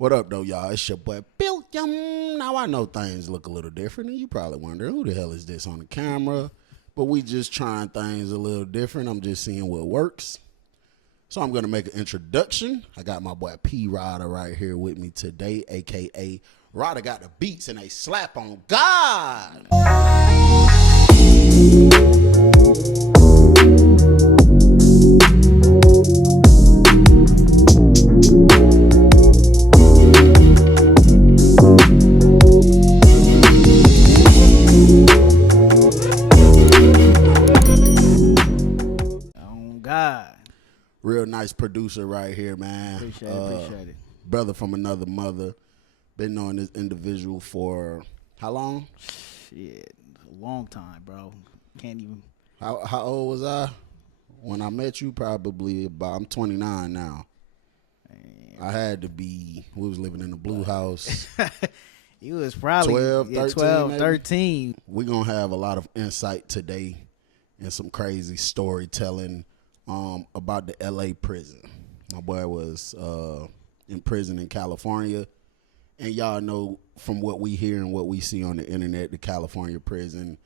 What up, though, y'all? It's your boy Billiam. Now, I know things look a little different, and you probably wondering, who the hell is this on the camera? But we just trying things a little different. I'm just seeing what works. So I'm going to make an introduction. I got my boy P. Ryder right here with me today, a.k.a. Ryder got the beats and they slap on God. God. Real nice producer right here, man. Appreciate it. Brother from another mother. Been knowing this individual for how long? Shit, a long time, bro. Can't even. How old was I when I met you? Probably I'm 29 now. Man. I had to be. We was living in the blue house. You was probably 12, 13. We're going to have a lot of insight today and some crazy storytelling about the L.A. prison. My boy was in prison in California. And y'all know from what we hear and what we see on the internet, the California prison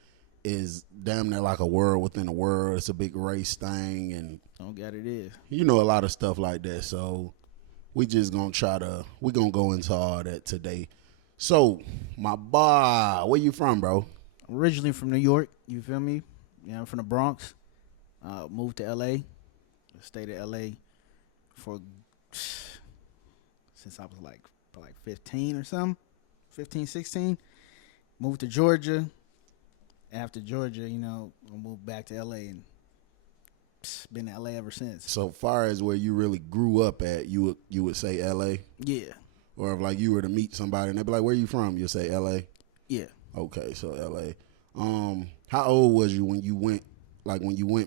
is damn near like a world within a world. It's a big race thing. And Don't get it is. you know, a lot of stuff like that. So we just going to we're going to go into all that today. So, my boy, where you from, bro? Originally from New York, you feel me? Yeah, I'm from the Bronx. Moved to L.A. Stayed in L.A. for since I was like 15 or something. 15, 16. Moved to Georgia. After Georgia, I moved back to L.A. and been in L.A. ever since. So far as where you really grew up at, you would say L.A.? Yeah. Or if like you were to meet somebody and they'd be like, "Where you from?" You'll say L.A.? Yeah. Okay, so L.A. How old was you when you went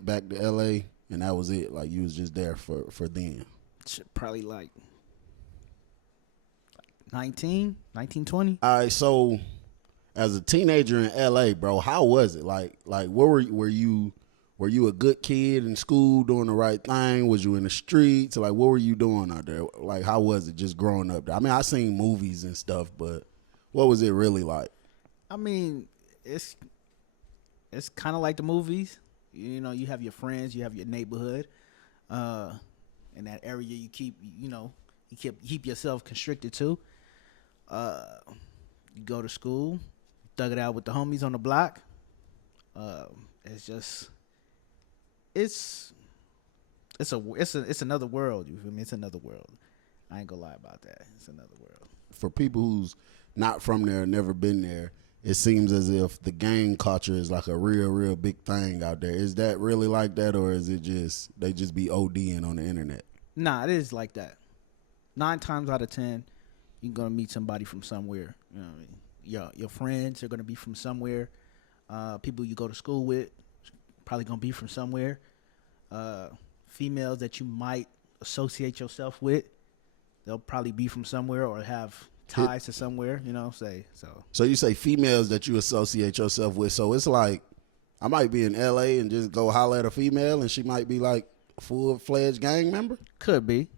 back to L.A. and that was it? Like you was just there for then? Probably like 19, 20. All right, so as a teenager in L.A., bro, how was it? Like what were you a good kid in school doing the right thing? Was you in the streets? Like what were you doing out there? Like how was it just growing up there? I mean, I seen movies and stuff, but what was it really like? I mean, it's kind of like the movies. You know, you have your friends, you have your neighborhood. In that area, you keep yourself constricted to. You go to school, thug it out with the homies on the block. It's another world. You feel me? It's another world. I ain't gonna lie about that. It's another world. For people who's not from there, never been there, it seems as if the gang culture is like a real big thing out there. Is that really like that, or is it just they just be ODing on the internet? Nah, it is like that. 9 times out of 10, you're gonna meet somebody from somewhere. You know what I mean? Your friends are gonna be from somewhere. People you go to school with probably gonna be from somewhere. Females that you might associate yourself with, they'll probably be from somewhere or have ties to somewhere. So you say females that you associate yourself with. So it's like I might be in LA and just go holler at a female and she might be like a full-fledged gang member? Could be.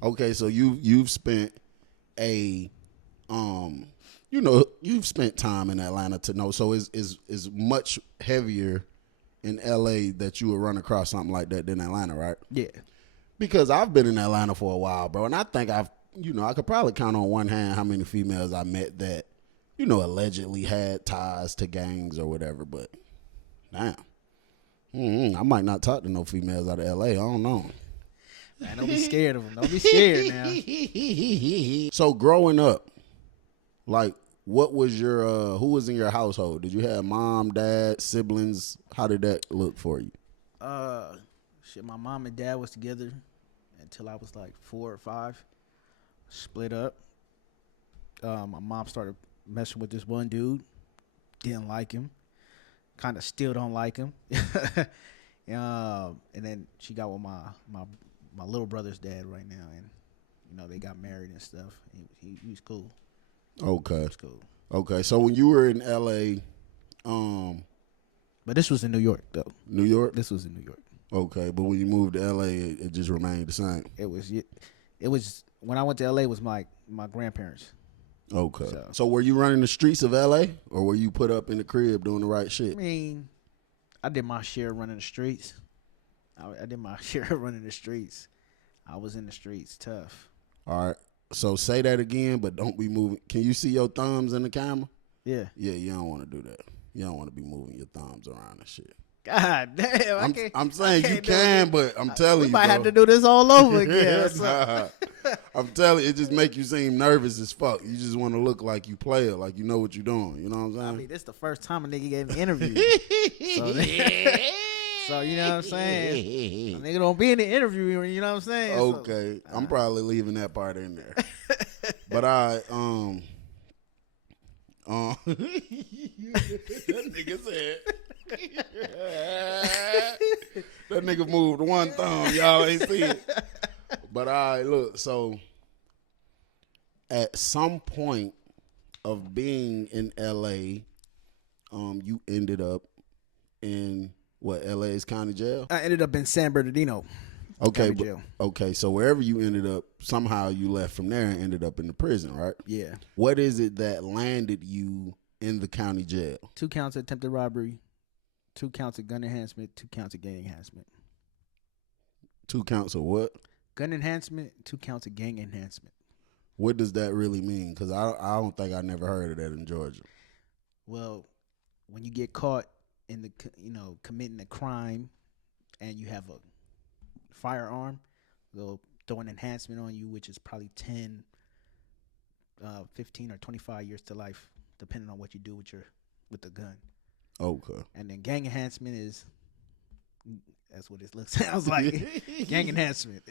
Okay, so you've spent you've spent time in Atlanta to know. So is much heavier in LA that you would run across something like that than Atlanta, right? Yeah. Because I've been in Atlanta for a while, bro, and I think I could probably count on one hand how many females I met that, allegedly had ties to gangs or whatever, but damn. I might not talk to no females out of LA. I don't know. Man, don't be scared of them. Don't be scared now. So growing up, like, what was your who was in your household? Did you have mom, dad, siblings? How did that look for you? My mom and dad was together until I was like 4 or 5. Split up. My mom started messing with this one dude. Didn't like him. Kind of still don't like him. And then she got with my little brother's dad right now, and they got married and stuff. He was cool. Okay. It's cool. Okay. So when you were in LA, but this was in New York though. New York? This was in New York. Okay, but when you moved to LA, it just remained the same. It was when I went to LA was my grandparents. Okay. So were you running the streets of LA, or were you put up in the crib doing the right I shit? mean, I did my share running the streets. I did my share running the streets. I was in the streets tough. All right. So say that again, but don't be moving. Can you see your thumbs in the camera? Yeah. Yeah, you don't want to do that. You don't want to be moving your thumbs around and shit. God damn! I'm saying you can, but I'm telling you, we might bro. have to do this all over again. Nah. I'm telling you, it just make you seem nervous as fuck. You just want to look like you play it, like you know what you're doing. You know what I'm saying? I mean, this the first time a nigga gave an interview. So you know what I'm saying? A nigga don't be in the interview. You know what I'm saying? Okay, I'm probably leaving that part in there. But that nigga said. That nigga moved one thumb. Y'all ain't see it. But look, so at some point of being in LA, you ended up in what, LA's county jail? I ended up in San Bernardino. Okay, County jail. Okay, so wherever you ended up, somehow you left from there and ended up in the prison, right? Yeah. What is it that landed you in the county jail? 2 counts of attempted robbery, 2 counts of gun enhancement, 2 counts of gang enhancement. 2 counts of what? Gun enhancement, 2 counts of gang enhancement. What does that really mean? Because I don't think I never heard of that in Georgia. Well, when you get caught in the committing a crime, and you have a firearm, they'll throw an enhancement on you, which is probably 10, 15, or 25 years to life, depending on what you do with the gun. Okay. And then gang enhancement that's what it sounds like. Gang enhancement.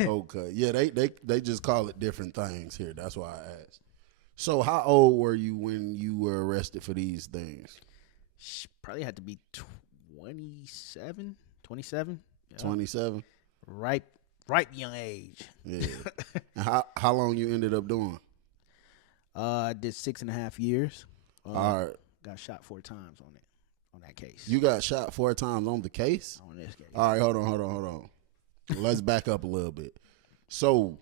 Okay. Yeah, they just call it different things here. That's why I asked. So how old were you when you were arrested for these things? Probably had to be 27. 27. 27? Ripe young age. Yeah. And how long you ended up doing? I did 6.5 years. All right. Got shot 4 times on that case. You got shot 4 times on the case? On this case. All right, hold on. Let's back up a little bit. So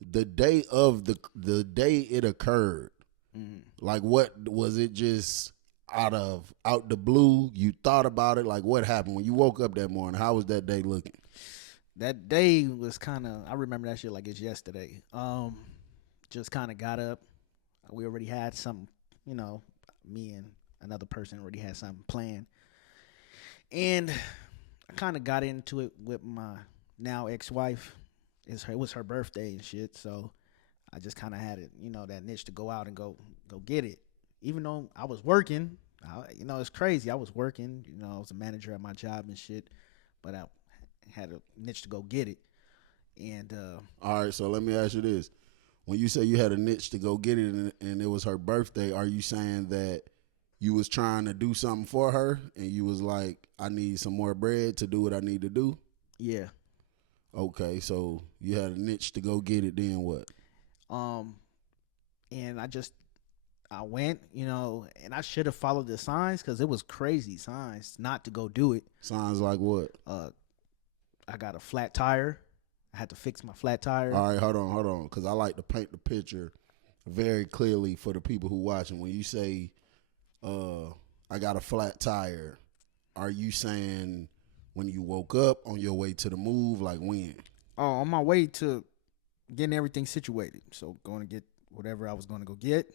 the day it occurred, like what was it, just out the blue? You thought about it? Like what happened when you woke up that morning? How was that day looking? That day was I remember that shit like it's yesterday. Just kind of got up. We already had something, me and another person already had something planned. And I kind of got into it with my now ex-wife. It was her birthday and shit, so I just kind of had it, that niche to go out and go get it. Even though I was working, it's crazy. I was working, I was a manager at my job and shit, but I had a niche to go get it. And all right, so let me ask you this. When you say you had a niche to go get it and it was her birthday, are you saying that you was trying to do something for her and you was like, I need some more bread to do what I need to do? Yeah. Okay, so you had a niche to go get it, then what? And I went, and I should have followed the signs because it was crazy signs not to go do it. Signs like what? I got a flat tire. I had to fix my flat tire. All right, hold on, because I like to paint the picture very clearly for the people who watching. When you say, I got a flat tire, are you saying when you woke up, on your way to the move, like when? Oh, on my way to getting everything situated. So going to get whatever I was going to go get,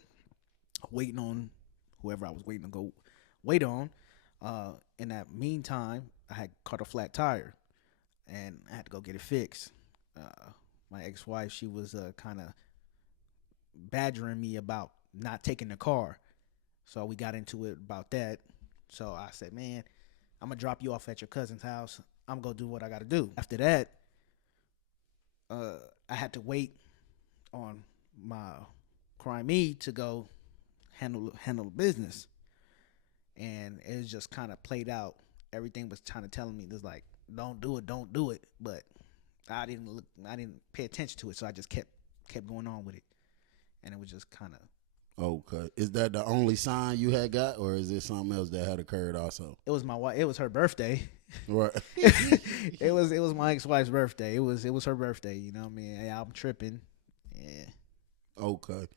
waiting on whoever I was waiting to go wait on. In that meantime, I had caught a flat tire, and I had to go get it fixed. My ex-wife, she was kind of badgering me about not taking the car. So we got into it about that. So I said, man, I'm going to drop you off at your cousin's house. I'm going to do what I got to do. After that, I had to wait on my crimey to go handle the business. And it was just kind of played out. Everything was kind of telling me, this like, don't do it. But I didn't pay attention to it, so I just kept going on with it. And it was just kind of. Okay. Is that the only sign you had got, or is there something else that had occurred also? It was my wife. It was her birthday. Right. It was my ex-wife's birthday. It was her birthday. You know what I mean? Yeah, I'm tripping, Okay.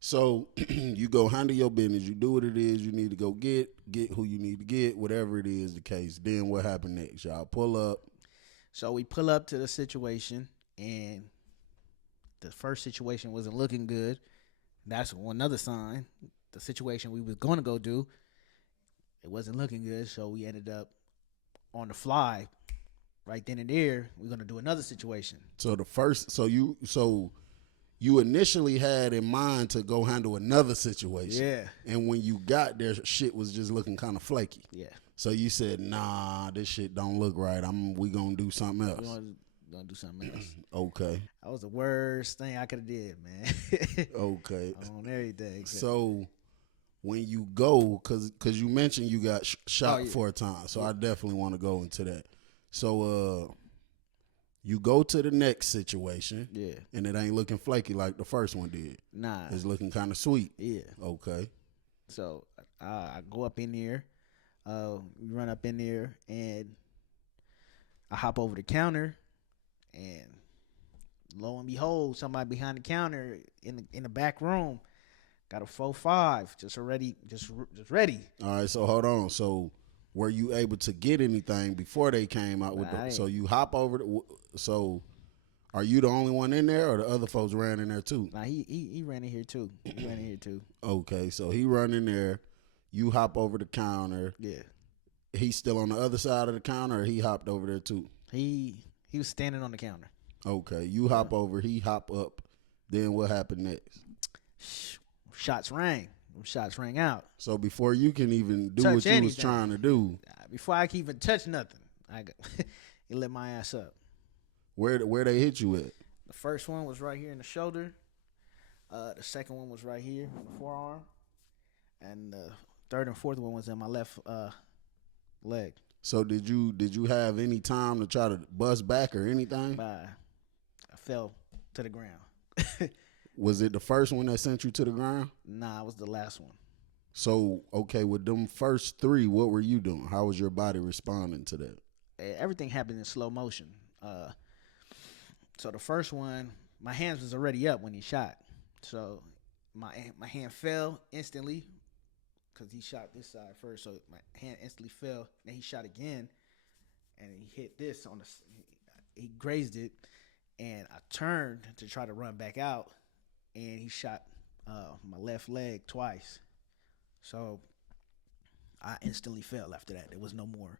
So you go handle your business. You do what it is you need to go get who you need to get, whatever it is the case. Then what happened next? Y'all pull up. So we pull up to the situation, and the first situation wasn't looking good. That's another sign. The situation we was going to go do, it wasn't looking good. So we ended up on the fly, right then and there. We're gonna do another situation. So you initially had in mind to go handle another situation. Yeah. And when you got there, shit was just looking kind of flaky. Yeah. So you said, nah, this shit don't look right. We gonna do something else. We're gonna do something else. Okay. That was the worst thing I could have did, man. Okay. On everything. So when you go, cause you mentioned you got shot 4 times, so I definitely want to go into that. So you go to the next situation, and it ain't looking flaky like the first one did. Nah, it's looking kind of sweet. Yeah. Okay. So I go up in there, we run up in there, and I hop over the counter, and lo and behold, somebody behind the counter in the back room got a 4.5, just ready. All right, so hold on. So were you able to get anything before they came out with the? So you hop over. So are you the only one in there, or the other folks ran in there too? Nah, he ran in here too. He ran in here too. Okay, so he run in there. You hop over the counter. Yeah. He's still on the other side of the counter, or he hopped over there too? He was standing on the counter. Okay, you hop over. He hop up. Then what happened next? Shots rang. Shots rang out. So before you can even do what you was trying to do, before I can even touch nothing, he lit my ass up. Where they hit you at? The first one was right here in the shoulder. The second one was right here on the forearm, and the third and fourth one was in my left leg. So did you have any time to try to bust back or anything? I fell to the ground. Was it the first one that sent you to the ground? Nah, it was the last one. So, okay, with them first 3, what were you doing? How was your body responding to that? Everything happened in slow motion. So the first one, my hands was already up when he shot. So my hand fell instantly because he shot this side first. So my hand instantly fell. Then he shot again, and he hit this on the. He grazed it, and I turned to try to run back out, and he shot my left leg twice. So I instantly fell after that. There was no more.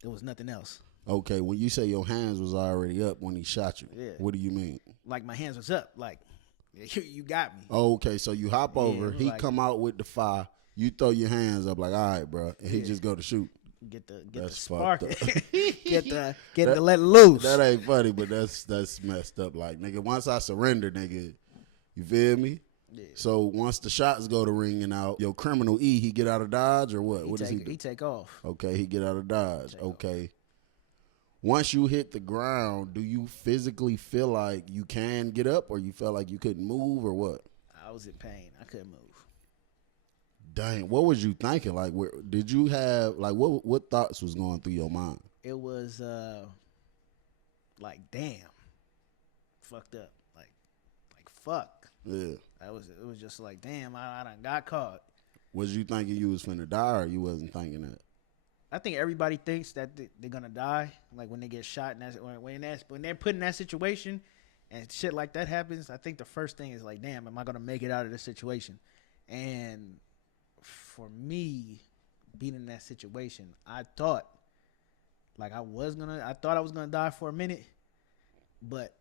There was nothing else. Okay, when you say your hands was already up when he shot you, what do you mean? Like my hands was up, like you got me. Oh, okay, so you hop over, he like, come out with the fire, you throw your hands up like, all right, bro, and he just go to shoot. Get the spark, get the let loose. That ain't funny, but that's messed up. Like, nigga, once I surrender, nigga, you feel me? Yeah. So once the shots go to ringing out, your criminal he get out of Dodge or what? What does he do? He take off. Okay, he get out of Dodge. Okay. Once you hit the ground, do you physically feel like you can get up, or you felt like you couldn't move, or what? I was in pain. I couldn't move. Dang, what was you thinking? Like, did you have like what thoughts was going through your mind? It was like, damn, fucked up, like fuck. Yeah. It was just like, damn, I done got caught. Was you thinking you was finna die, or you wasn't thinking that? I think everybody thinks that they're gonna die, like when they get shot, and when they're put in that situation, and shit like that happens. I think the first thing is like, damn, am I gonna make it out of this situation? And for me, being in that situation, I thought I was gonna die for a minute, but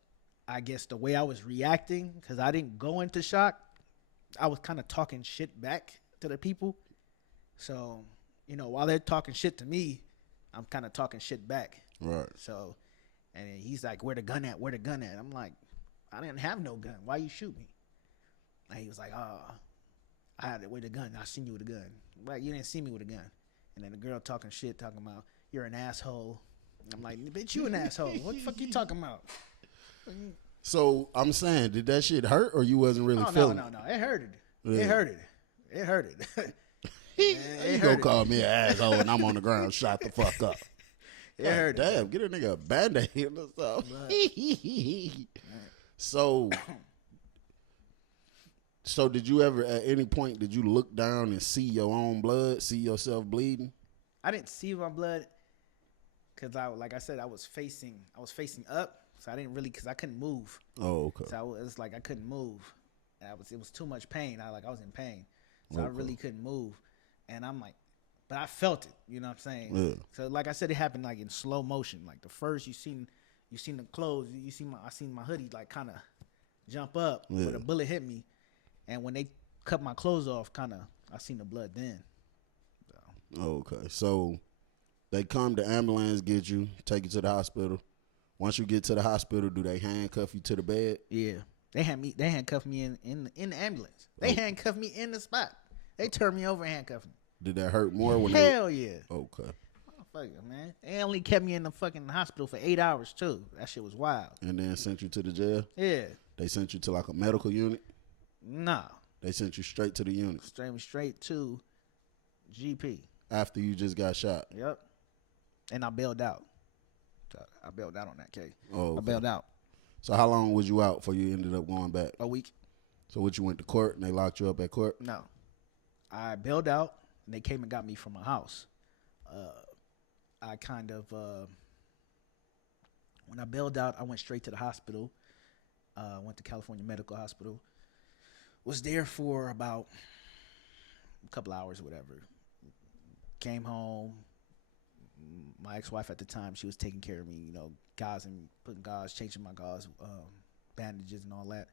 I guess the way I was reacting, because I didn't go into shock, I was kind of talking shit back to the people. So, while they're talking shit to me, I'm kind of talking shit back. Right. So, and he's like, where the gun at? Where the gun at? I'm like, I didn't have no gun. Why you shoot me? And he was like, I had it with a gun. I seen you with a gun. Right, you didn't see me with a gun. And then the girl talking shit, talking about, you're an asshole. I'm like, bitch, you an asshole. What the fuck you talking about? So I'm saying, did that shit hurt, or you wasn't really feeling it? No. It hurted. Yeah. It hurted. You gonna call me an asshole and I'm on the ground, shot the fuck up. It hurt. Damn, get a nigga a Band-Aid or something. So So did you ever, at any point, did you look down and see your own blood, see yourself bleeding? I didn't see my blood because like I said, I was facing up, so I didn't really, because I couldn't move. Oh, okay. So it was like I couldn't move. And it was too much pain. I was in pain, so I really couldn't move. And I'm like, but I felt it. You know what I'm saying? Yeah. So like I said, it happened like in slow motion. Like the first you seen the clothes, I seen my hoodie like kind of jump up, but a bullet hit me. And when they cut my clothes off, I seen the blood then. So. Okay. So they come, the ambulance get you, take you to the hospital. Once you get to the hospital, do they handcuff you to the bed? Yeah. They handcuffed me in the ambulance. They handcuffed me in the spot. They turned me over and handcuffed me. Did that hurt more when Hell yeah. Okay. Motherfucker, man. They only kept me in the fucking hospital for 8 hours too. That shit was wild. And then sent you to the jail? Yeah. They sent you to like a medical unit? Nah. They sent you straight to the unit? Straight to GP. After you just got shot? Yep. And I bailed out. I bailed out on that case. Oh, okay. I bailed out. So how long was you out before you ended up going back? A week. So what, you went to court and they locked you up at court? No. I bailed out and they came and got me from my house. I kind of, when I bailed out, I went straight to the hospital. Went to California Medical Hospital. Was there for about a couple hours or whatever. Came home. My ex-wife at the time, she was taking care of me, putting gauze, changing my gauze, bandages and all that.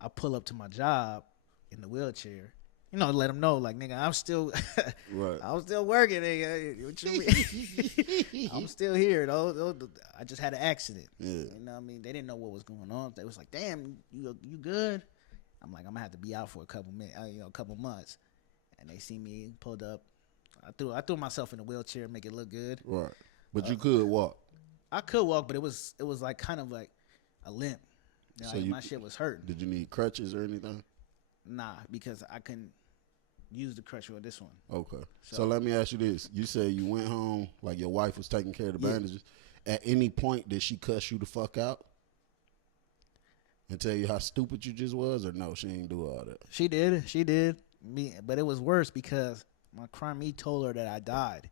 I pull up to my job in the wheelchair, let them know, like, nigga, I'm still, right. I'm still working, nigga. What you mean? I'm still here, though. I just had an accident. Yeah. You know what I mean? They didn't know what was going on. They was like, damn, you good? I'm like, I'm gonna have to be out for a couple months. And they see me pulled up. I threw myself in a wheelchair, make it look good. Right. But you could walk. I could walk, but it was like kind of like a limp. So my shit was hurting. Did you need crutches or anything? Nah, because I couldn't use the crutch on this one. Okay. So let me ask you this. You said you went home, like your wife was taking care of the bandages. At any point, did she cuss you the fuck out? And tell you how stupid you just was? Or no, she ain't do all that? She did. But it was worse because my crime, he told her that I died.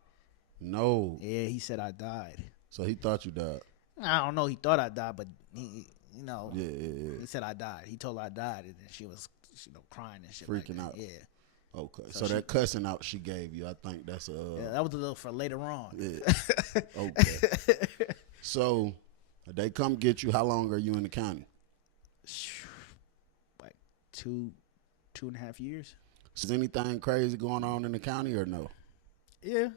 No. Yeah, he said I died. So he thought you died? I don't know. He thought I died, but he, Yeah. He said I died. He told her I died, and then she was, crying and shit. Freaking like out. Yeah. Okay. So that cussing out she gave you, I think that's yeah, that was a little for later on. Yeah. Okay. So they come get you. How long are you in the county? Like 2.5 years. Is anything crazy going on in the county or no? Yeah,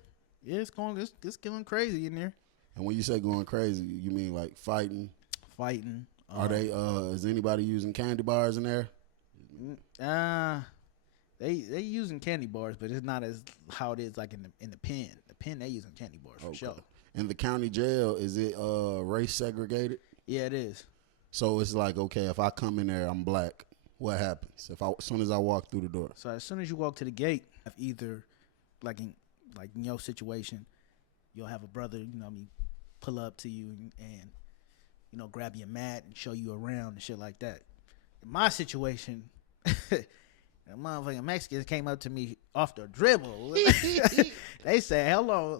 it's getting crazy in there. And when you say going crazy, you mean like fighting? Fighting. Are they? Is anybody using candy bars in there? They using candy bars, but it's not as how it is like in the pen. The pen they using candy bars for sure. In the county jail, is it race segregated? Yeah, it is. So it's like, okay, if I come in there, I'm black. What happens as soon as I walk through the door? So as soon as you walk to the gate, either like in your situation, you'll have a brother, pull up to you and grab your mat and show you around and shit like that. In my situation, the motherfucking Mexicans came up to me off the dribble. They say, hello.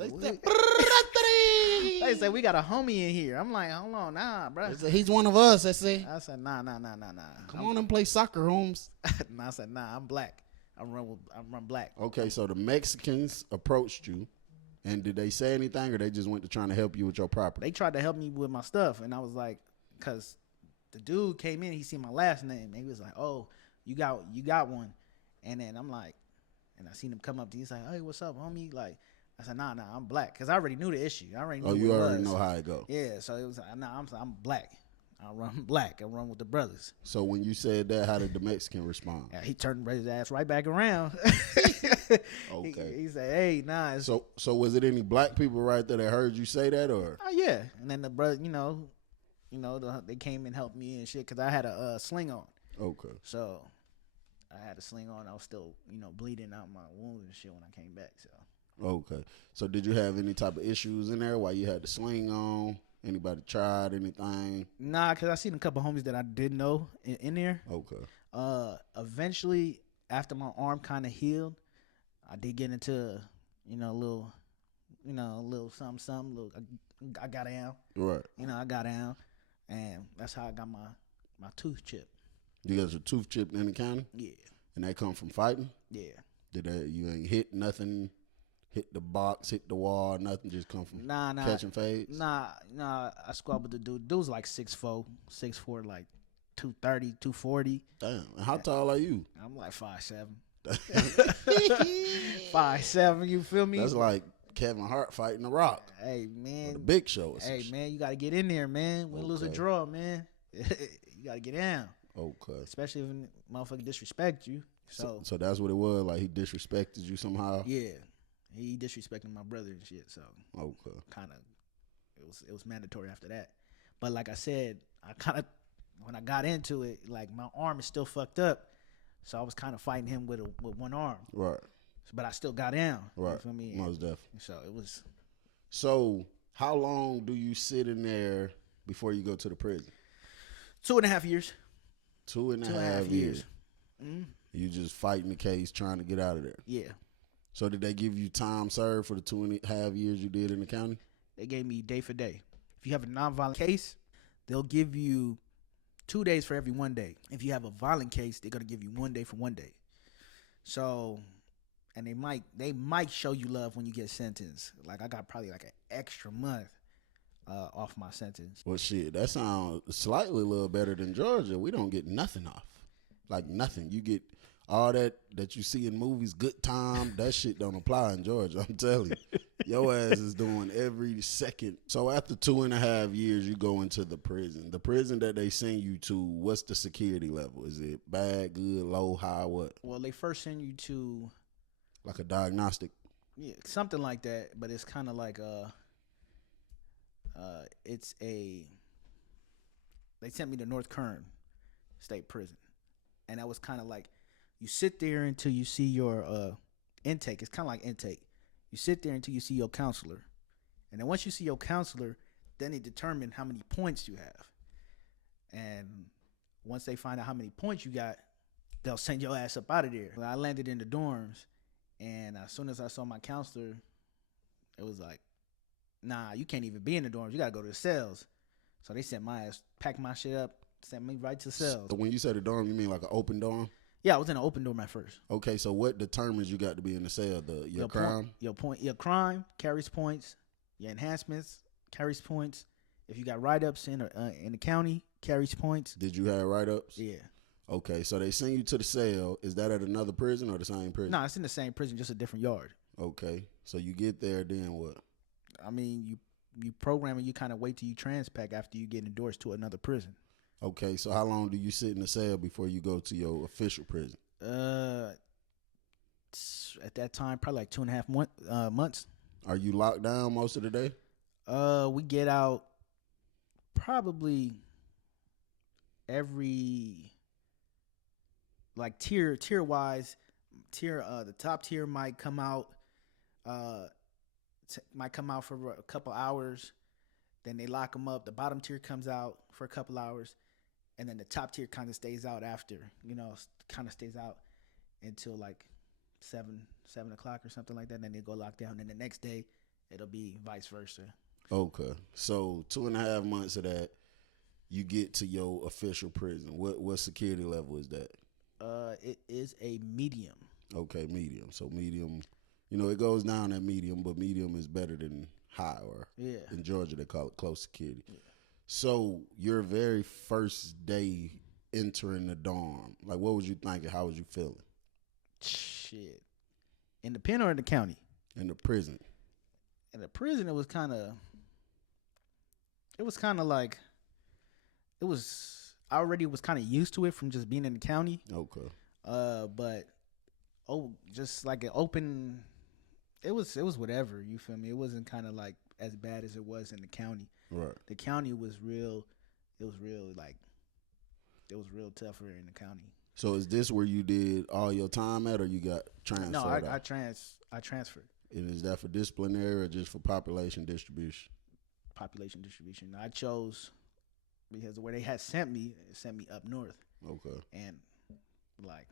They say, we got a homie in here. I'm like, hold on, nah, bro. They said, he's one of us. I said, nah. Come on and play soccer, Holmes. I said, nah, I'm black. I run black. Okay, so the Mexicans approached you, and did they say anything, or they just went to trying to help you with your property? They tried to help me with my stuff, and I was like, because the dude came in, he seen my last name, and he was like, oh, you got one. And then I'm like, and I seen him come up to me, he's like, hey, what's up, homie? Like, I said, nah, I'm black, because I already knew the issue. I already knew you already know how it go. Yeah, so it was like, nah, I'm black. I run black. I run with the brothers. So when you said that, how did the Mexican respond? Yeah, he turned his ass right back around. Okay. He said, hey, nah. So was it any black people right there that heard you say that, or? Oh, yeah. And then the brother, they came and helped me and shit, because I had a sling on. Okay. So I had a sling on. I was still, bleeding out my wounds and shit when I came back. So. Okay. So did you have any type of issues in there while you had the sling on? Anybody tried anything? Nah, because I seen a couple homies that I didn't know in there. Okay. Eventually, after my arm kind of healed, I did get into, a little something, something. I got down. Right. I got down, and that's how I got my tooth chipped. You got your tooth chipped in the county? Yeah. And that come from fighting? Yeah. Did that, you ain't hit nothing, hit the box, hit the wall, nothing, just come from catching fades? Nah, I squabbled with the dude. Dude was like 6'4", like 230, 240. Damn. And how tall are you? I'm like 5'7". 5'7", you feel me? That's like Kevin Hart fighting The Rock. Hey, man. The Big Show. Hey, man, you got to get in there, man. Win, lose, or draw, man. You got to get down. Okay. Especially if a motherfucker disrespect you. So that's what it was? Like he disrespected you somehow? Yeah. He disrespected my brother and shit. So okay. Kind of, it was mandatory after that. But like I said, I kind of, when I got into it, like my arm is still fucked up. So I was kind of fighting him with one arm. Right. But I still got down. Right. You feel me? Most definitely. So it was. So how long do you sit in there before you go to the prison? 2.5 years. 2.5 years. Mm-hmm. You just fighting the case, trying to get out of there. Yeah. So did they give you time served for the 2.5 years you did in the county? They gave me day for day. If you have a nonviolent case, they'll give you 2 days for every 1 day. If you have a violent case, they're gonna give you 1 day for 1 day. So, and they might show you love when you get sentenced. Like I got probably like an extra month off my sentence. Well, shit, that sounds slightly a little better than Georgia. We don't get nothing off, like nothing. You get all that you see in movies, good time. That shit don't apply in Georgia. I'm telling you, your ass is doing every second. So after 2.5 years, you go into the prison. The prison that they send you to, what's the security level? Is it bad, good, low, high, what? Well, they first send you to like a diagnostic. Yeah, something like that. But it's kind of like they sent me to North Kern State Prison, and that was kind of like you sit there until you see your intake. It's kind of like intake. You sit there until you see your counselor, and then once you see your counselor, then they determine how many points you have, and once they find out how many points you got, they'll send your ass up out of there. I landed in the dorms, and as soon as I saw my counselor, it was like, nah, you can't even be in the dorms. You got to go to the cells. So they sent my ass, packed my shit up, sent me right to the cells. So when you say the dorm, you mean like an open dorm? Yeah, I was in an open dorm at first. Okay, so what determines you got to be in the cell? Your crime? Your crime carries points. Your enhancements carries points. If you got write-ups in the county, carries points. Did you have write-ups? Yeah. Okay, so they send you to the cell. Is that at another prison or the same prison? No, it's in the same prison, just a different yard. Okay, so you get there, then what? I mean, you program and you kind of wait till you transpack after you get endorsed to another prison. Okay, so how long do you sit in the cell before you go to your official prison? At that time, probably like 2.5 months. Are you locked down most of the day? We get out probably every like tier wise. The top tier might come out. Might come out for a couple hours, then they lock them up. The bottom tier comes out for a couple hours, and then the top tier kind of stays out after. Kind of stays out until like 7 o'clock or something like that. And then they go lock down. And the next day, it'll be vice versa. Okay, so 2.5 months of that, you get to your official prison. What security level is that? It is a medium. Okay, medium. So medium. It goes down at medium, but medium is better than high, or in Georgia they call it close security. Yeah. So your very first day entering the dorm, like what was you thinking? How was you feeling? Shit. In the pen or in the county? In the prison. In the prison, it was kind of like, I already was kind of used to it from just being in the county. Okay. But just like an open. It was whatever, you feel me? It wasn't kind of like as bad as it was in the county. Right. The county was real. It was real tougher in the county. So is this where you did all your time at, or you got transferred? No, I transferred. And is that for disciplinary or just for population distribution? Population distribution. I chose because where they had sent me up north. Okay. And Like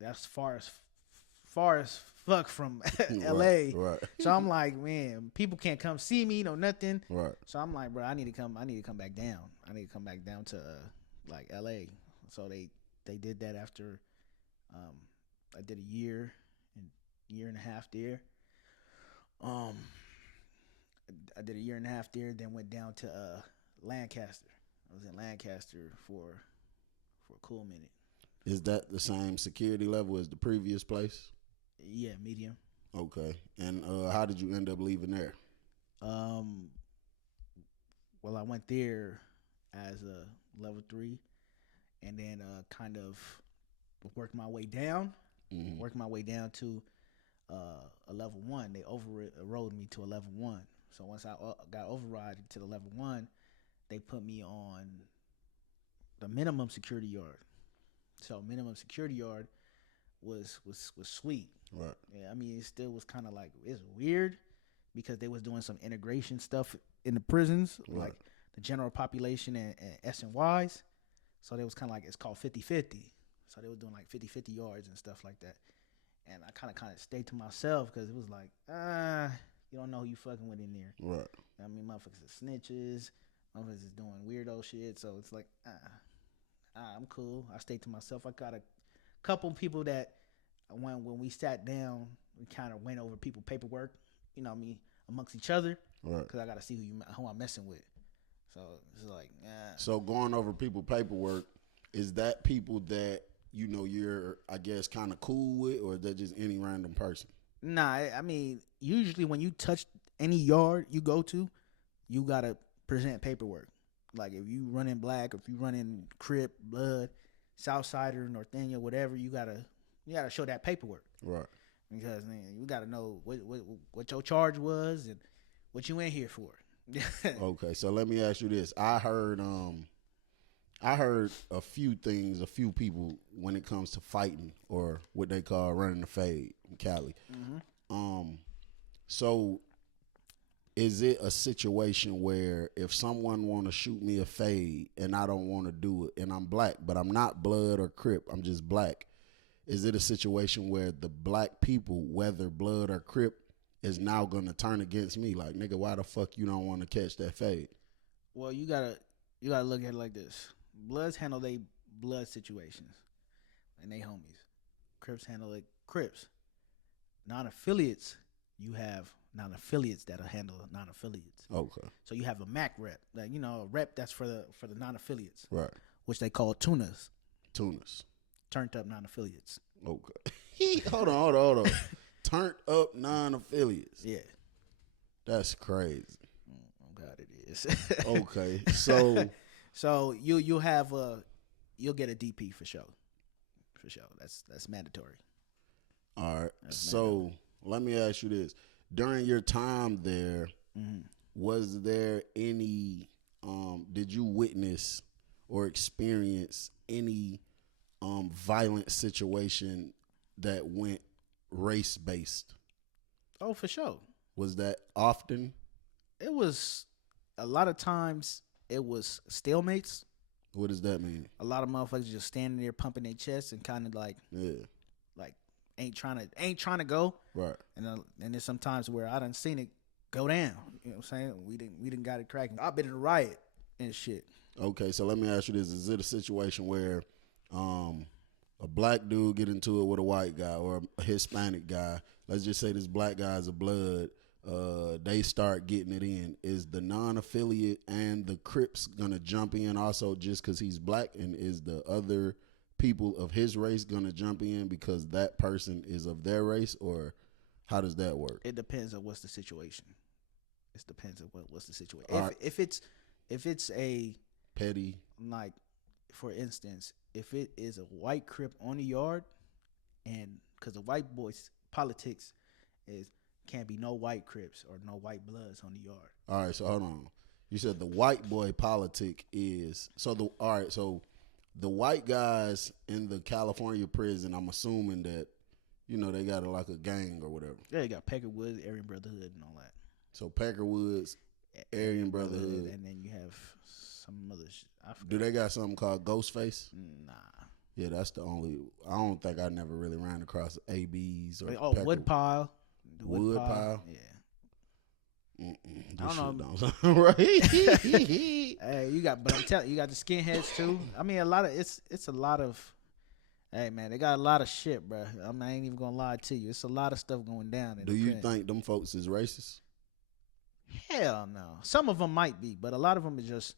that's far as fuck from Right, LA. right, So I'm like, man, people can't come see me, no nothing. right. So I'm like, bro, I need to come back down. I need to come back down to like LA. So they did that after I did a year and a half there. Um I did a year and a half there, then went down to Lancaster. I was in Lancaster for a cool minute. Is that the same security level as the previous place? Yeah, medium. Okay. And how did you end up leaving there? Um, well, I went there as a level 3, and then kind of worked my way down. Mm-hmm. Worked my way down to a level 1. They overrode me to a level 1. So once I got overridden to the level 1, they put me on the minimum security yard. So minimum security yard was sweet. Right. Yeah, I mean it still was kind of like it's weird because they was doing some integration stuff in the prisons, Right. like the general population and S and Ys. So they was kind of like it's called 50-50. So they was doing like 50-50 yards and stuff like that. And I kind of stayed to myself because it was like you don't know who you fucking with in there. Right. I mean motherfuckers are snitches, motherfuckers is doing weirdo shit. So it's like I'm cool. I stayed to myself. I got a couple people that when we sat down, we kind of went over people paperwork, you know what I mean, amongst each other. Right. Because I got to see who I'm messing with. So it's like, So going over people paperwork, is that people that, you know, you're, I guess, kind of cool with, or is that just any random person? Nah, I mean, usually when you touch any yard you go to, you got to present paperwork. Like if you running black, if you running Crip, Blood, Southsider, Northania, whatever, you gotta show that paperwork. Right. Because man, you gotta know what your charge was and what you in here for. Okay, so let me ask you this. I heard a few things, a few people when it comes to fighting or what they call running the fade in Cali. Mm-hmm. So is it a situation where if someone want to shoot me a fade and I don't want to do it, and I'm black, but I'm not Blood or Crip, I'm just black, is it a situation where the black people, whether Blood or Crip, is now going to turn against me? Like, nigga, why the fuck you don't want to catch that fade? Well, you gotta look at it like this. Bloods handle they blood situations and they homies. Crips handle it Crips. Non-affiliates, you have non-affiliates that'll handle non-affiliates. Okay. So you have a MAC rep, like a rep that's for the non-affiliates, Right. which they call tunas, Tunas. turned up non-affiliates. Okay. Hold on. Turned up non-affiliates. Yeah. That's crazy. Oh God, it is. Okay. So you'll get a DP for sure. For sure. That's mandatory. all right. So let me ask you this. During your time there, was there any did you witness or experience any violent situation that went race based? Oh, for sure. Was that often? It was a lot of times it was stalemates. What does that mean? A lot of motherfuckers just standing there pumping their chests and kind of like ain't trying to go. Right. And there's sometimes where I done seen it go down. You know what I'm saying? We didn't got it cracking. I've been in a riot and shit. Okay, so let me ask you this. Is it a situation where a black dude get into it with a white guy or a Hispanic guy? Let's just say this black guy is a Blood. They start getting it in. Is the non-affiliate and the Crips gonna jump in also just because he's black? And is the other people of his race gonna jump in because that person is of their race? Or how does that work? It depends on what's the situation. It depends on what's the situation. Right. If it's a Petty. like, for instance, if it is a white Crip on the yard, and because the white boys politics is can't be no white Crips or no white Bloods on the yard. All right, so hold on. You said the white boy politic is so the white guys in the California prison, I'm assuming that, they got like a gang or whatever. Yeah, you got Peckerwoods, Aryan Brotherhood, and all that. So Peckerwoods, Aryan Brotherhood, and then you have some other shit. I forgot. Do they got something called Ghostface? Nah. Yeah, that's the only. I don't think I never really ran across ABs or Like, oh, wood pile. The wood pile. Yeah. This I don't shit know. don't sound right. Hey, but I'm telling you, got the skinheads too. I mean, it's a lot of. Hey man, they got a lot of shit, bro. I ain't even gonna lie to you. It's a lot of stuff going down. Do you think them folks is racist? Hell no. Some of them might be, but a lot of them is just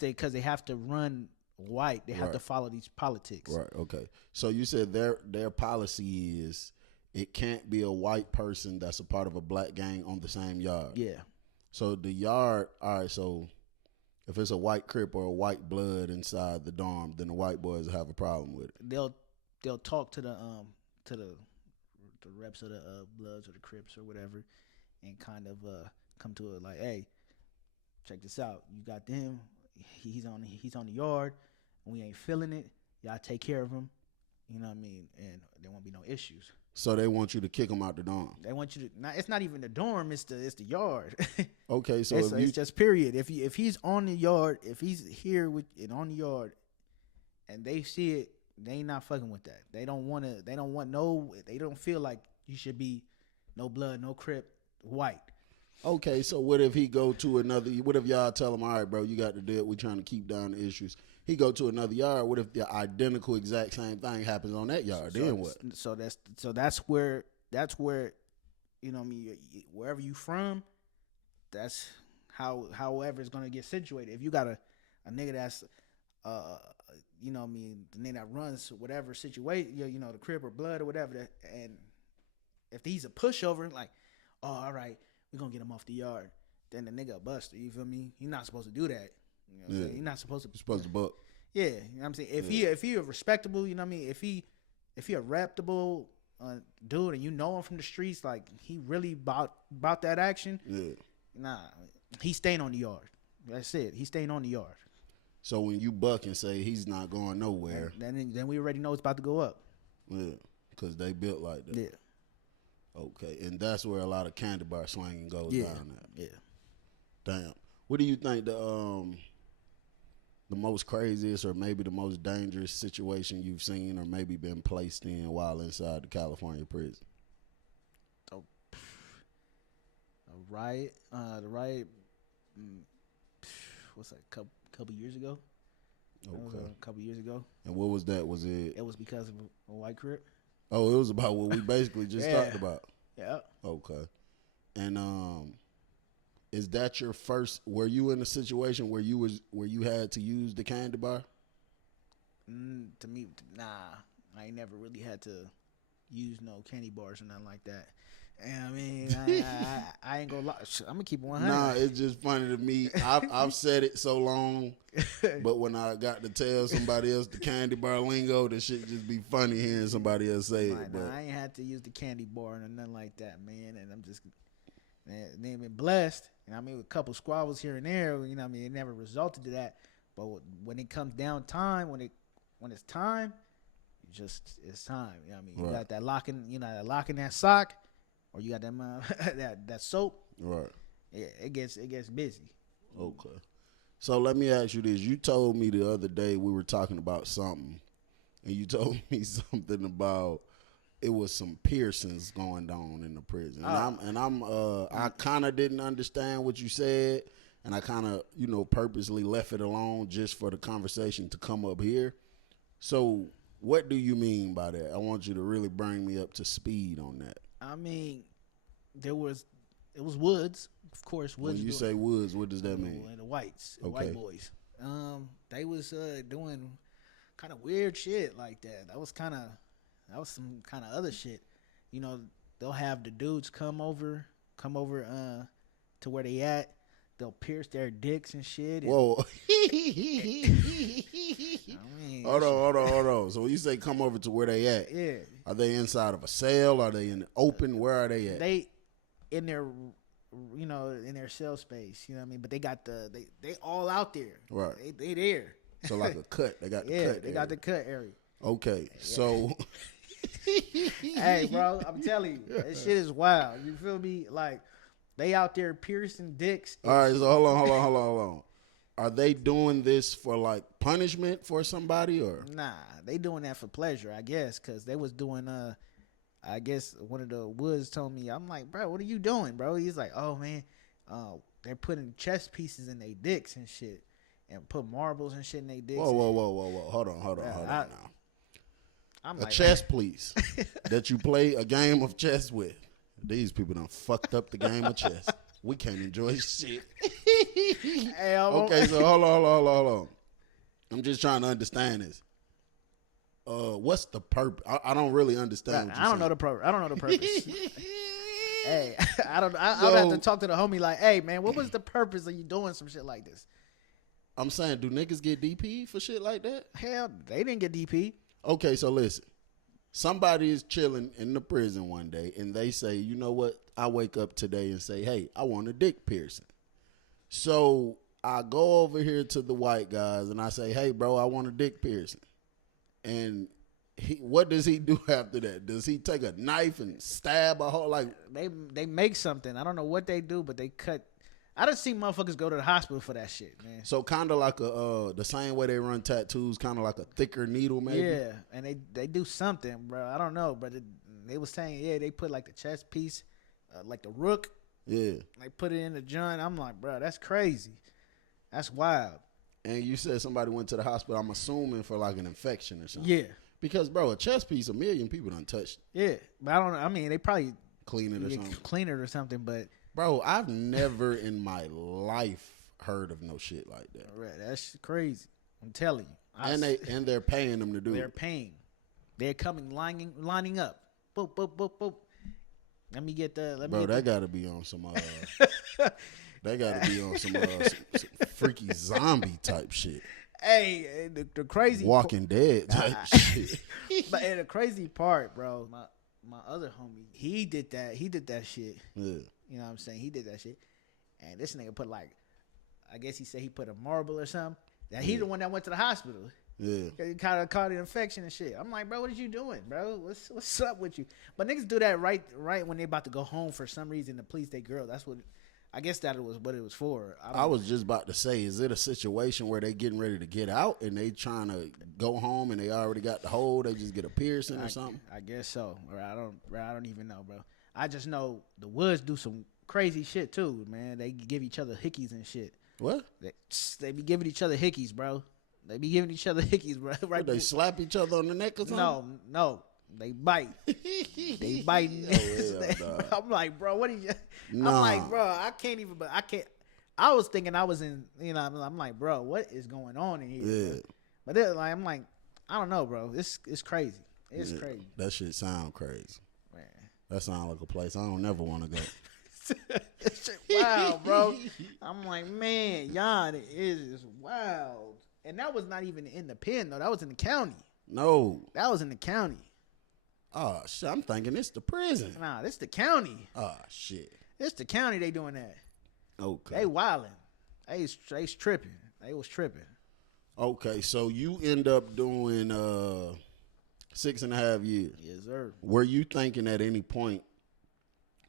because they have to run white, they have to follow these politics. Right. Okay. So you said their policy is it can't be a white person that's a part of a black gang on the same yard. Yeah. So the yard. All right. So if it's a white Crip or a white blood inside the dorm, then the white boys have a problem with it. They'll talk to the reps of the Bloods or the Crips or whatever, and kind of come to it like, hey, check this out. You got them. He's on the yard, and we ain't feeling it. Y'all take care of him. You know what I mean? And there won't be no issues. So they want you to kick him out the dorm. They want you to. It's not even the dorm. It's the yard. Okay, so it's just period. If he's on the yard, if he's here with it on the yard, and they see it, they ain't not fucking with that. They don't want to. They don't want no. They don't feel like you should be no blood, no Crip, white. Okay, so what if he go to another? What if y'all tell him, all right, bro, you got to do it. We're trying to keep down the issues. He go to another yard. What if the identical exact same thing happens on that yard? Then what? So that's where you know what I mean, wherever you from, that's however it's gonna get situated. If you got a nigga that's you know what I mean, the nigga that runs whatever situation, you know, the Crip or blood or whatever, and if he's a pushover, like, oh, all right, we're gonna get him off the yard, then the nigga a buster, you feel me? You're not supposed to do that. You know what I'm saying? You're not supposed to. You're supposed to buck. Yeah, you know what I'm saying? If he a respectable, you know what I mean? If he a reputable dude and you know him from the streets, like he really about that action, nah, he's staying on the yard. That's it. He's staying on the yard. So when you buck and say he's not going nowhere, then we already know it's about to go up. Yeah, because they built like that. Yeah. Okay, and that's where a lot of candy bar slanging goes down at. Yeah. Damn. What do you think the most craziest or maybe the most dangerous situation you've seen or maybe been placed in while inside the California prison? The riot. What's that? Couple years ago. Okay. A couple years ago. And what was that? Was it? It was because of a white Crip. Oh, it was about what we basically just talked about. Yeah. Okay. And is that your first? Were you in a situation where you had to use the candy bar? To me, nah. I ain't never really had to use no candy bars or nothing like that. And I mean, I ain't gonna lie. I'm gonna keep it 100. Nah, it's just funny to me. I've said it so long, but when I got to tell somebody else the candy bar lingo, that shit just be funny hearing somebody else say it. But I ain't had to use the candy bar or nothing like that, man. And I'm just, man, they been blessed. And I mean, with a couple squabbles here and there, you know what I mean, it never resulted to that. But when it comes down time, when it's time, it's time. You know what I mean? You got that lock in that sock. Or you got that that soap. Right. Yeah, it gets busy. Okay. So let me ask you this. You told me the other day we were talking about something, and you told me something about it was some piercings going on in the prison. I kind of didn't understand what you said, and I kind of, purposely left it alone just for the conversation to come up here. So what do you mean by that? I want you to really bring me up to speed on that. I mean, it was Woods, of course. Woods. When you say Woods, what does that mean? The whites, the white boys. They was doing kind of weird shit like that. That was some kind of other shit. You know, they'll have the dudes come over to where they at. They'll pierce their dicks and shit. Whoa. I mean, hold on. So when you say come over to where they at, yeah. Are they inside of a cell? Are they in the open? Where are they at? They in their, in their cell space. You know what I mean? But they got they all out there. Right. They there. So like a cut. They got the cut. Yeah, they got the cut area. Okay, so. Hey, bro, I'm telling you, that shit is wild. You feel me? Like. They out there piercing dicks. All right, so hold on. All are they doing this for like punishment for somebody or? Nah, they doing that for pleasure, I guess, because they was doing I guess one of the Woods told me, I'm like, bro, what are you doing, bro? He's like, oh man, they're putting chess pieces in their dicks and shit, and put marbles and shit in their dicks. Whoa. Hold on now. I'm A like, chess piece that you play a game of chess with. These people done fucked up the game of chess. We can't enjoy shit. hey, Okay, so hold on. I'm just trying to understand this. What's the purpose? I don't really understand. What you're I don't saying. know the purpose. I don't know the purpose. Hey, I don't. I would have to talk to the homie. Like, hey, man, what was the purpose of you doing some shit like this? I'm saying, do niggas get DP for shit like that? Hell, they didn't get DP. Okay, so listen. Somebody is chilling in the prison one day, and they say, you know what? I wake up today and say, hey, I want a dick piercing. So I go over here to the white guys and I say, hey, bro, I want a dick piercing. And what does he do after that? Does he take a knife and stab a hole? Like They make something. I don't know what they do, but they cut. I done seen motherfuckers go to the hospital for that shit, man. so kind of like the same way they run tattoos, kind of like a thicker needle, maybe. Yeah, and they do something, bro. I don't know, but they was saying, yeah, they put like the chest piece, like the rook. Yeah. They put it in the joint. I'm like, bro, that's crazy. That's wild. And you said somebody went to the hospital. I'm assuming for like an infection or something. Yeah. Because bro, a chest piece, 1 million people done touched it. Yeah, but I don't. I mean, they probably Clean it or something. clean it or something, but Bro, I've never in my life heard of no shit like that. right, that's crazy. I'm telling you. And they're paying them to do they're it. paying. They're coming lining up. Boop boop boop boop. Let me get the. Bro, that got to be on some. They got to be on some freaky zombie type shit. Hey, the crazy Walking Dead type shit. But the crazy part, bro, my other homie, he did that. He did that shit. Yeah. You know what I'm saying? He did that shit. And this nigga put like, I guess he said he put a marble or something. That he the one that went to the hospital. Yeah. He kind of caught an infection and shit. I'm like, bro, what are you doing, bro? What's up with you? But niggas do that right when they about to go home for some reason to please their girl. That's what, I guess that was what it was for. I was just about to say, is it a situation where they getting ready to get out and they trying to go home and they already got the hole? They just get a piercing or something? I guess so. Or I don't even know, bro. I just know the Woods do some crazy shit too, man. They give each other hickeys and shit. What? They be giving each other hickeys, bro. They be giving each other hickeys, bro. Right? They slap each other on the neck or something? No. They bite. They biting. I'm like, bro, what are you? Nah. I'm like, bro, I can't even. But I can't. I was thinking I was in. You know, I'm like, bro, what is going on in here? Yeah. Bro? But then, like, I'm like, I don't know, bro. It's crazy. It's crazy. That shit sound crazy. Man. That sound like a place I don't never want to go. Wow, bro. I'm like, man, y'all, it is wild. And that was not even in the pen though. That was in the county. No. That was in the county. Oh shit! I'm thinking it's the prison. Nah, this the county. Oh shit! It's the county. They doing that. Okay. They wilding. They tripping. They was tripping. Okay, so you end up doing 6.5 years. Yes, sir. Were you thinking at any point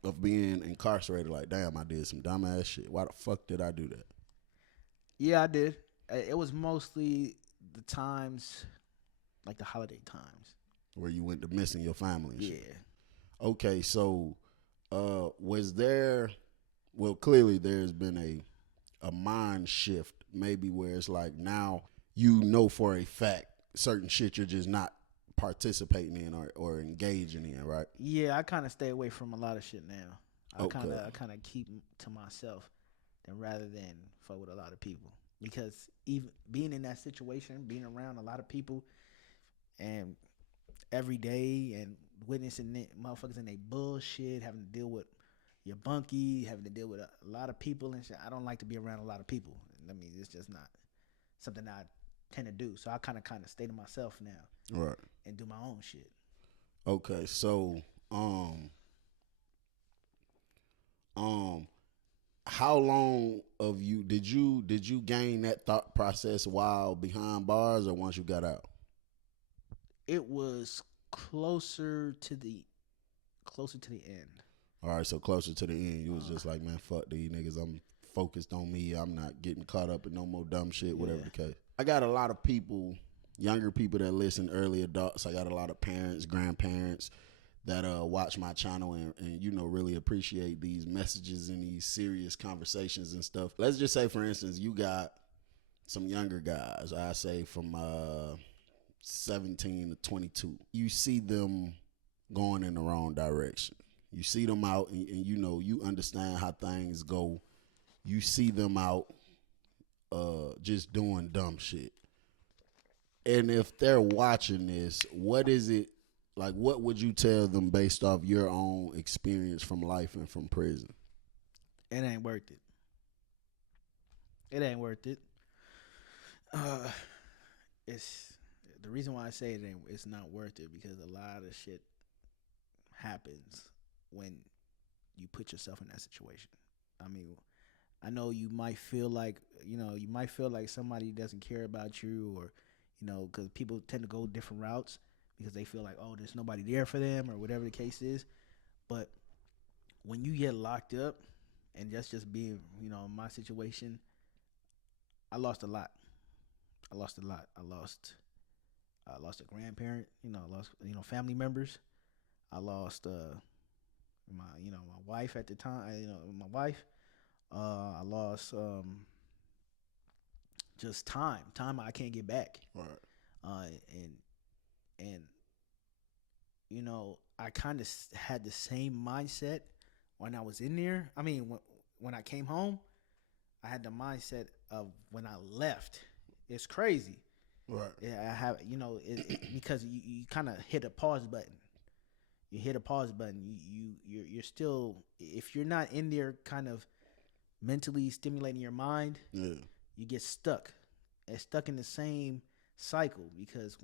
of being incarcerated, like, damn, I did some dumbass shit? Why the fuck did I do that? Yeah, I did. It was mostly the times, like the holiday times. Where you went to missing your family and Yeah. shit. Okay, so was there, well, clearly there's been a mind shift, maybe where it's like now you know for a fact certain shit you're just not participating in or engaging in, right? Yeah, I kind of stay away from a lot of shit now. I Okay. kind of keep to myself, than rather than fuck with a lot of people. Because even being in that situation, being around a lot of people, and every day and witnessing motherfuckers in their bullshit, having to deal with your bunkie, having to deal with a lot of people and shit. I don't like to be around a lot of people. I mean, it's just not something I tend to do. So I kind of stay to myself now, Right. and do my own shit. Okay, so how long of you did you gain that thought process while behind bars or once you got out? It was closer to the end. All right, so closer to the end, you was just like, man, fuck these niggas. I'm focused on me. I'm not getting caught up in no more dumb shit, whatever Yeah. the case. I got a lot of people, younger people that listen, early adults. I got a lot of parents, grandparents that watch my channel and really appreciate these messages and these serious conversations and stuff. Let's just say, for instance, you got some younger guys, I say from 17 to 22. You see them going in the wrong direction. You see them out and you understand how things go. You see them out just doing dumb shit. And if they're watching this, what is it, like, what would you tell them based off your own experience from life and from prison? It ain't worth it. It ain't worth it. It's the reason why I say it's not worth it because a lot of shit happens when you put yourself in that situation. I mean, I know you might feel like somebody doesn't care about you, or because people tend to go different routes because they feel like, oh, there's nobody there for them or whatever the case is. But when you get locked up, and that's just being, in my situation, I lost a lot. I lost a grandparent, I lost, family members. I lost my wife at the time, my wife. I lost just time I can't get back. Right. And I kind of had the same mindset when I was in there. I mean, when I came home, I had the mindset of when I left. It's crazy. Right. Yeah, I have, because you kind of hit a pause button. You hit a pause button. You're still, if you're not in there kind of mentally stimulating your mind, Yeah. you get stuck. And stuck in the same cycle because,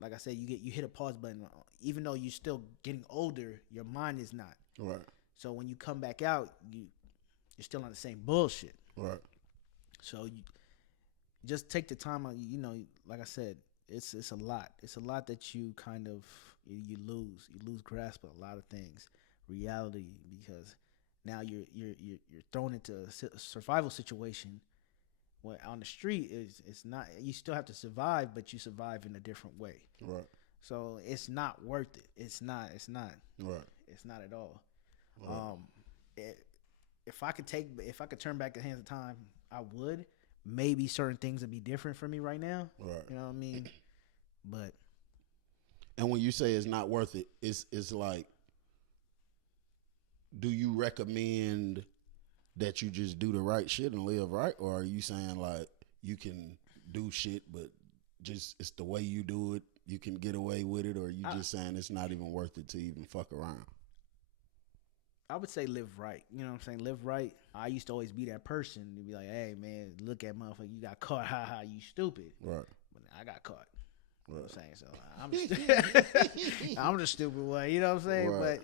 like I said, you hit a pause button. Even though you're still getting older, your mind is not. Right. So when you come back out, you're still on the same bullshit. Right. So you just take the time. Like I said, it's a lot. It's a lot that you kind of you lose. You lose grasp of a lot of things, reality, because now you're thrown into a survival situation. Well, on the street, it's not. You still have to survive, but you survive in a different way. Right. So it's not worth it. It's not. Right. It's not at all. Right. If I could turn back the hands of time, I would. Maybe certain things would be different for me right now. Right. You know what I mean? But. And when you say it's not worth it, it's like, do you recommend that you just do the right shit and live right, or are you saying like you can do shit but just it's the way you do it, you can get away with it, or you just saying it's not even worth it to even fuck around? I would say live right. You know what I'm saying? Live right. I used to always be that person to be like, hey man, look at motherfucker, you got caught, ha, you stupid. Right. But I got caught. You know what I'm Right. saying? So I'm the stupid one, you know what I'm saying? Right.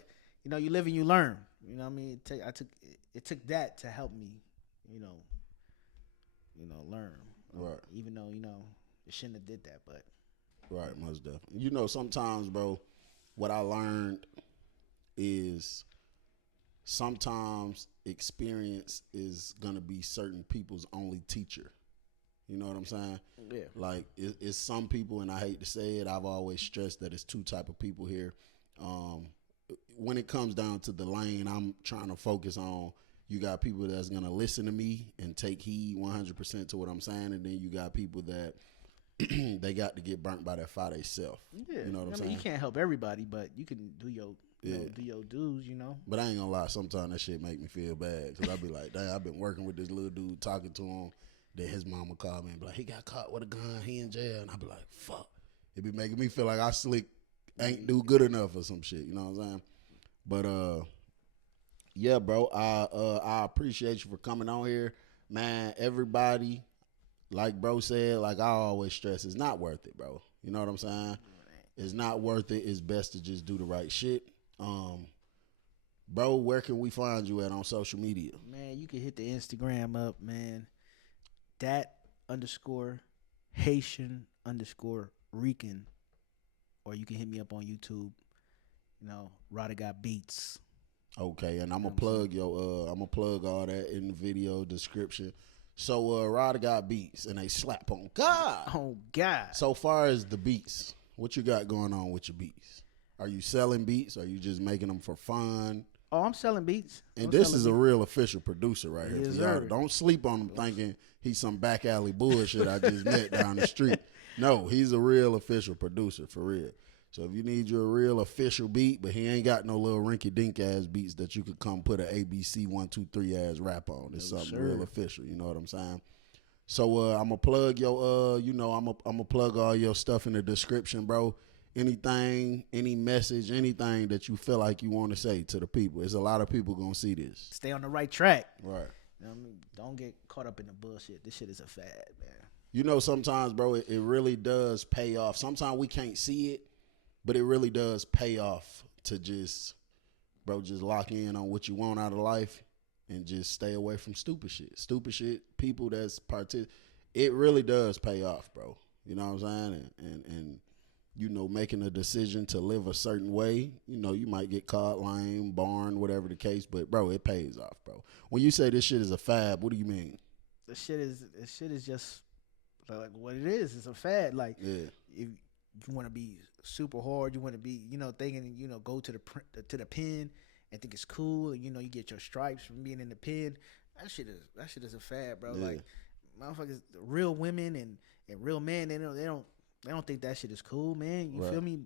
But you live and you learn. You know what I mean? It took that to help me, learn. Right. Even though, it shouldn't have did that, but Right, most definitely. Sometimes, bro, what I learned is sometimes experience is gonna be certain people's only teacher. You know what I'm saying? yeah. Like it's some people, and I hate to say it, I've always stressed that it's two type of people here. When it comes down to the lane I'm trying to focus on, you got people that's gonna listen to me and take heed 100% to what I'm saying, and then you got people that they got to get burnt by that fire themselves. Yeah. You know what I'm I saying? mean, you can't help everybody, but you can do your do your dues, But I ain't gonna lie, sometimes that shit make me feel bad because I be like, damn, I've been working with this little dude, talking to him. Then his mama called me and be like, he got caught with a gun, he in jail. And I be like, fuck. It be making me feel like I slick ain't do good enough or some shit. You know what I'm saying? But yeah, bro, I appreciate you for coming on here. Man, everybody, like bro said, like I always stress, it's not worth it, bro. You know what I'm saying? It's not worth it. It's best to just do the right shit. Bro, where can we find you at on social media? Man, you can hit the Instagram up, man. Dat_Haitian_Rican. Or you can hit me up on YouTube. Rada got beats. Okay, and I'm You know gonna what I'm saying? plug I'm gonna plug all that in the video description. So Ryder got beats and they slap on God. Oh God. So far as the beats, what you got going on with your beats? Are you selling beats? Are you just making them for fun? Oh, I'm selling beats. And I'm this selling is a beats. real official producer right here Yes, for y'all. sir. Don't sleep on him thinking he's some back alley bullshit I just met down the street. No, he's a real official producer for real. So if you need your real official beat, but he ain't got no little rinky dink ass beats that you could come put a ABC 1 2 3 ass rap on. It's something sir. real official. You know what I'm saying? So I'm gonna plug your I'm gonna plug all your stuff in the description, bro. Anything, any message, anything that you feel like you want to say to the people. There's a lot of people gonna see this. Stay on the right track. Right. You know what I mean? Don't get caught up in the bullshit. This shit is a fad, man. You know, sometimes, bro, it really does pay off. Sometimes we can't see it, but it really does pay off to just, bro, just lock in on what you want out of life and just stay away from stupid shit. Stupid shit, people that's it really does pay off, bro. You know what I'm saying? And you know, making a decision to live a certain way, you know, you might get caught lame, born, whatever the case, but bro, it pays off, bro. When you say this shit is a fad, what do you mean? This shit is just like what it is. It's a fad. Like Yeah. if you want to be super hard, you want to be, thinking, go to the pen and think it's cool, and you get your stripes from being in the pen. That shit is a fad, bro. Yeah. Like motherfuckers, real women and real men, they don't think that shit is cool, man. You Right. feel me?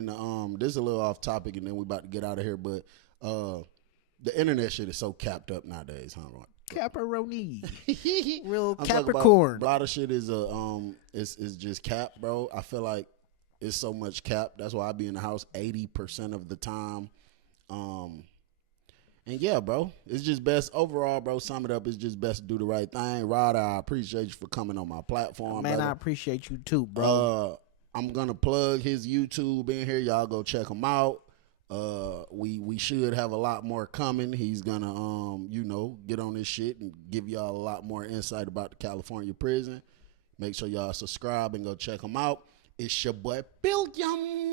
And this is a little off topic, and then we about to get out of here. But the internet shit is so capped up nowadays, huh? Caparoni, I'm real talking about Capricorn. a lot of shit is is just cap, bro. I feel like it's so much cap. That's why I be in the house 80% of the time. And yeah, bro, it's just best overall, bro. Sum it up, it's just best to do the right thing. Ryder, I appreciate you for coming on my platform, Man, brother. I appreciate you too, bro. I'm gonna plug his YouTube in here. Y'all go check him out. We should have a lot more coming. He's gonna get on this shit and give y'all a lot more insight about the California prison. Make sure y'all subscribe and go check him out. It's your boy Billiam.